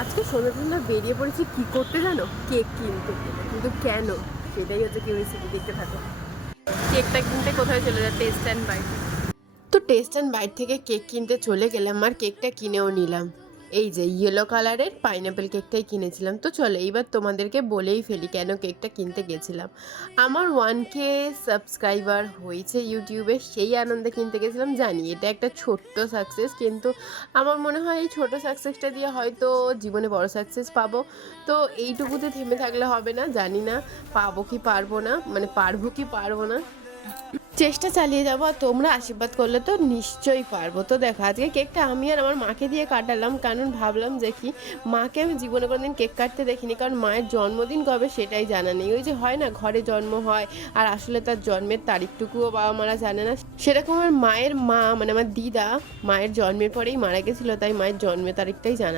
আজকে সন্ধ্যাবেলা বেরিয়ে পড়েছি কি করতে জানো, কেক কিনতে। কিন্তু কেন, সেটাই হচ্ছে কিউরিয়াসিটি, দেখতে থাকো। কেকটা কিনতে কোথায় চলে যায়, টেস্ট অ্যান্ড বাইট। তো টেস্ট অ্যান্ড বাইট থেকে কেক কিনতে চলে গেলাম আর কেকটা কিনেও নিলাম। এই যে ইয়েলো কালারের পাইনাপেল কেকটাই কিনেছিলাম। তো চলো এইবার তোমাদেরকে বলেই ফেলি কেন কেকটা কিনতে গেছিলাম। আমার 1K সাবস্ক্রাইবার হয়েছে ইউটিউবে, সেই আনন্দে কিনতে গেছিলাম। জানি এটা একটা ছোট্ট সাকসেস, কিন্তু আমার মনে হয় এই ছোট সাকসেসটা দিয়ে হয়তো জীবনে বড় সাকসেস পাবো। তো এইটুকুতে থেমে থাকলে হবে না, জানি না পাবো কি পারবো না, মানে পারবো কি পারবো না, চেষ্টা চালিয়ে যাবো। আর তোমরা আশীর্বাদ করলে তো নিশ্চয়ই পারবো। তো দেখো আজকে কেকটা আমি আর আমার মাকে দিয়ে কাটালাম, কারণ ভাবলাম যে কি, মাকে আমি জীবনে কোনোদিন কেক কাটতে দেখিনি, কারণ মায়ের জন্মদিন কবে সেটাই জানা নেই। ওই যে হয় না, ঘরে জন্ম হয় আর আসলে তার জন্মের তারিখটুকুও বাবা মারা জানে না, সেরকম আমার মায়ের মা মানে আমার দিদা মায়ের জন্মের পরেই মারা গেছিলো, তাই মায়ের জন্মের তারিখটাই জানা